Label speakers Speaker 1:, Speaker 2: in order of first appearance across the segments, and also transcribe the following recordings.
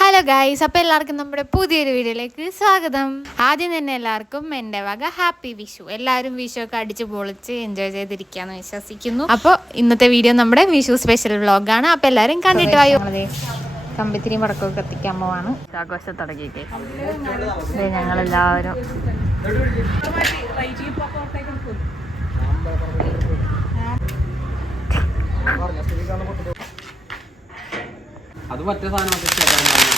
Speaker 1: Hello guys അപ്പോൾ എല്ലാവർക്കും നമ്മുടെ പുതിയൊരു വീഡിയോയിലേക്ക് സ്വാഗതം. ആദ്യം തന്നെ എല്ലാവർക്കും എന്റെ വക ഹാപ്പി വിഷു. എല്ലാവരും വിഷു ഒക്കെ അടിച്ച് പൊളിച്ച് എൻജോയ് ചെയ്തിരിക്കാന്ന് വിശ്വസിക്കുന്നു. അപ്പോൾ ഇന്നത്തെ വീഡിയോ നമ്മുടെ വിഷു സ്പെഷ്യൽ വ്ളോഗാണ് അപ്പോൾ എല്ലാവരും കണ്ടിട്ട് വായോ? കമ്പിത്തിരി മുടക്കമൊക്കെ കത്തിക്കാൻ പോവാണ്. ആഘോഷം തുടങ്ങിയിട്ട്
Speaker 2: ഞങ്ങളെല്ലാവരും. മറ്റേ സാധനം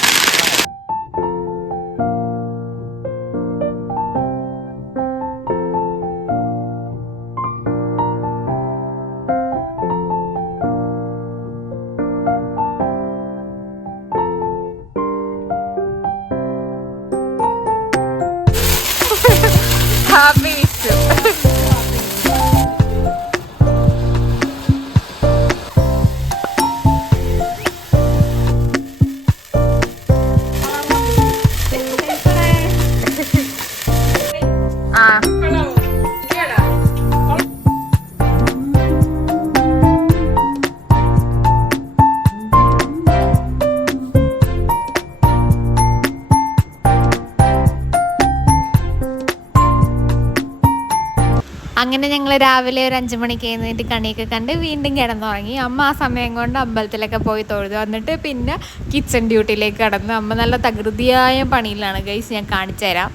Speaker 1: അങ്ങനെ ഞങ്ങൾ രാവിലെ ഒരു അഞ്ചു മണിക്ക് എഴുന്നേറ്റ് കണിയൊക്കെ കണ്ട് വീണ്ടും കിടന്നുറങ്ങി. അമ്മ ആ സമയം കൊണ്ട് അമ്പലത്തിലൊക്കെ പോയി തൊഴുതു. വന്നിട്ട് പിന്നെ കിച്ചൺ ഡ്യൂട്ടിയിലേക്ക് കടന്നു. അമ്മ നല്ല തകൃതിയായ പണിയിലാണ്. ഗൈസ് ഞാൻ കാണിച്ചു തരാം.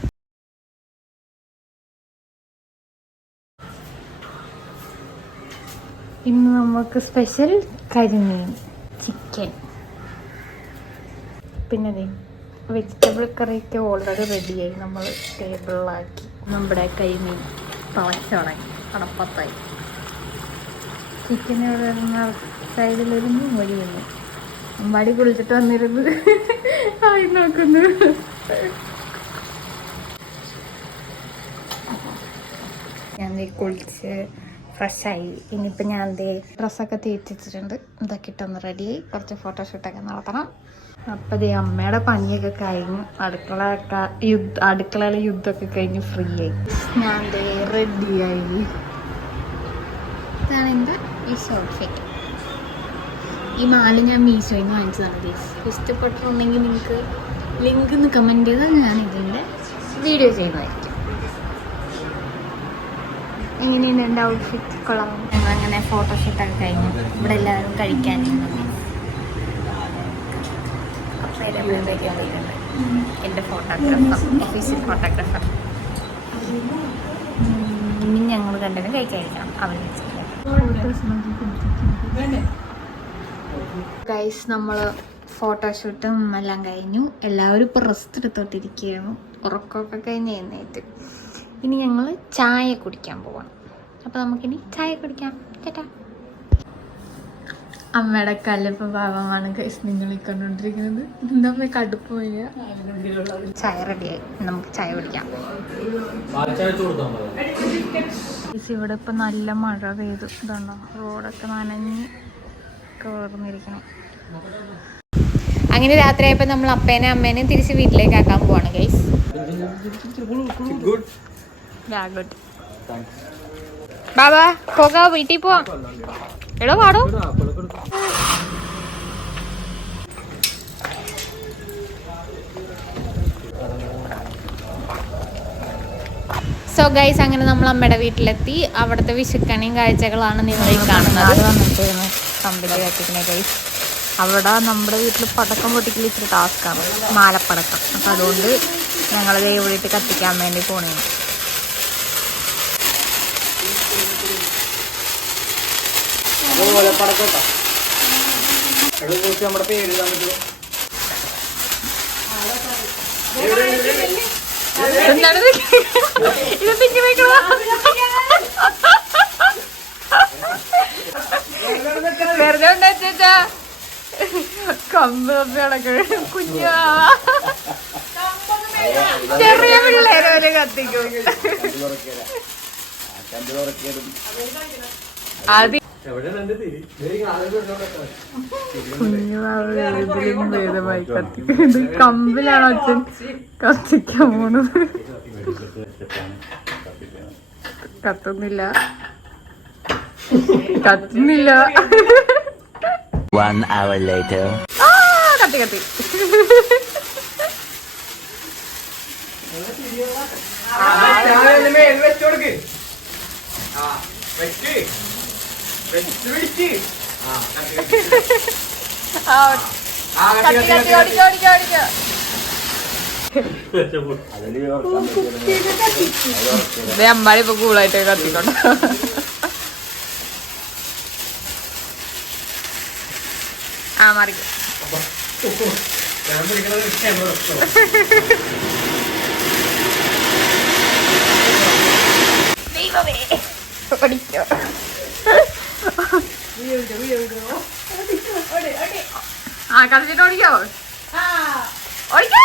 Speaker 1: ഇന്ന് നമുക്ക് സ്പെഷ്യൽ കരിമീൻ ചിക്കൻ പിന്നെ വെജിറ്റബിൾ കറിയൊക്കെ ഓൾറെഡി റെഡിയായി നമ്മൾ ടേബിളിലാക്കി നമ്മുടെ കരിമീൻ. തിളച്ച് കടപ്പത്തായി. സൈഡിലിരുന്ന് മൊഴി വന്നു. അമ്പാടി കുളിച്ചിട്ട് വന്നിരുന്നു. ആയി നോക്കുന്നു. ഞാൻ കുളിച്ച് ഫ്രഷായി. ഇനിയിപ്പോൾ ഞാൻ ദേ ഡ്രസ്സൊക്കെ തേച്ചിട്ടുണ്ട്. ഇതൊക്കെ ഇട്ടൊന്ന് റെഡിയായി കുറച്ച് ഫോട്ടോഷൂട്ടൊക്കെ നടത്തണം. അപ്പോൾ ഇതേ അമ്മയുടെ പനിയൊക്കെ കഴിഞ്ഞു അടുക്കളയൊക്കെ യുദ്ധ അടുക്കളയിലെ യുദ്ധമൊക്കെ കഴിഞ്ഞ് ഫ്രീ ആയി. ഞാൻ ദേ റെഡിയായി ഇതാണ് എന്റെ ഈ ഔട്ട്ഫിറ്റ് ഈ മാല ഞാൻ മീശോയിൽ നിന്ന് വാങ്ങിച്ചതാണ് ഇഷ്ടപ്പെട്ടിട്ടുണ്ടെങ്കിൽ നിങ്ങൾക്ക് ലിങ്ക് ഒന്ന് കമന്റ് ചെയ്താൽ ഞാൻ ഇതിന്റെ വീഡിയോ ചെയ്യുന്നതായിരിക്കും. എങ്ങനെയുണ്ട് എന്റെ ഔട്ട്ഫിറ്റ് കൊള്ളാം ഞങ്ങളങ്ങനെ ഫോട്ടോഷൂട്ടൊക്കെ കഴിഞ്ഞു. ഇവിടെ എല്ലാവരും കഴിക്കാൻ എന്റെ ഫോട്ടോഗ്രാഫർ ഓഫീസിൽ ഫോട്ടോഗ്രാഫർ ഇനി ഞങ്ങൾ കണ്ടത് കഴിക്കാൻ അവർ ഗൈസ് നമ്മൾ ഫോട്ടോഷൂട്ടും എല്ലാം കഴിഞ്ഞു. എല്ലാവരും ഇപ്പോൾ റെസ്റ്റ് എടുത്തോട്ടിരിക്കുകയാണ് ഉറക്കമൊക്കെ കഴിഞ്ഞ് എഴുന്നേറ്റ്. ഇനി ഞങ്ങൾ ചായ കുടിക്കാൻ പോവാണ്. അപ്പോൾ നമുക്കിനി ചായ കുടിക്കാം. ചേട്ടാ. അമ്മയുടെ കല്ലിപ്പ് ഭാവമാണ് ഗൈസ് നിങ്ങൾ ഈ കണ്ടുകൊണ്ടിരിക്കുന്നത്. എന്താ അമ്മ കടുപ്പ് പോയ ചായ റെഡിയായി. നമുക്ക് ചായ കുടിക്കാം. ഇവിടെ ഇപ്പം നല്ല മഴ പെയ്തു. ഇതുണ്ടോ റോഡൊക്കെ നനഞ്ഞ് കയറുന്നിരിക്കണം അങ്ങനെ രാത്രിയായപ്പോൾ നമ്മൾ അപ്പേനെ അമ്മേനെയും തിരിച്ച് വീട്ടിലേക്ക് ആക്കാൻ പോവാണ് ഗൈസ്
Speaker 2: ഗുഡ്
Speaker 1: ഗുഡ് ബാബാ പോകാ വീട്ടിൽ പോവാം. എടോ പാടോ സോ ഗൈസ് അങ്ങനെ നമ്മൾ അമ്മയുടെ വീട്ടിലെത്തി. അവിടുത്തെ വിശുക്കണിയും കാഴ്ചകളാണ് നിങ്ങൾ ഈ കാണുന്നത് വന്നിട്ടായിരുന്നു കമ്പനി കത്തിക്കുന്ന ഗൈസ് അവിടെ നമ്മുടെ വീട്ടിൽ പടക്കം പൊട്ടിക്കൽ ഇച്ചിരി ടാസ്ക്കാണ് മാലപ്പടക്കം. അപ്പം അതുകൊണ്ട് ഞങ്ങളത് വീട്ടിൽ കത്തിക്കാൻ വേണ്ടി പോണേ
Speaker 2: നമ്മുടെ പേര് തന്നിട്ട്
Speaker 1: എന്താണ് ഇത്? ഇത് തിങ്ങി വെക്കണോ? വെറുതെ ഉണ്ടാച്ചാ കമ്പ് തപ്പി കുഞ്ഞാ. ചെറിയ പിള്ളേരെ വരെ കത്തിക്കും കമ്പിലാണ് അച്ഛൻ കത്തിക്കാൻ പോണത്. കത്തുന്നില്ല. കത്തുന്നില്ല.
Speaker 3: One hour later.
Speaker 1: ആ, കത്തി
Speaker 4: കത്തി. കത്തി
Speaker 2: വെച്ചു കൊടുക്ക്. ആ വെച്ച്. വെച്ച് പിടിച്ച് ആ
Speaker 4: ഓടിക്കോ ഓടിക്കോ ഓടിക്കോ. ഇപ്പൊ കൂളായിട്ട് കത്തിക്കൊണ്ട്. ആ
Speaker 2: മാറി.
Speaker 4: ദൈവമേ. ഓടിക്കോ ആ കളിച്ചിട്ട് ഓടിക്കോ? ഓടിക്കോ?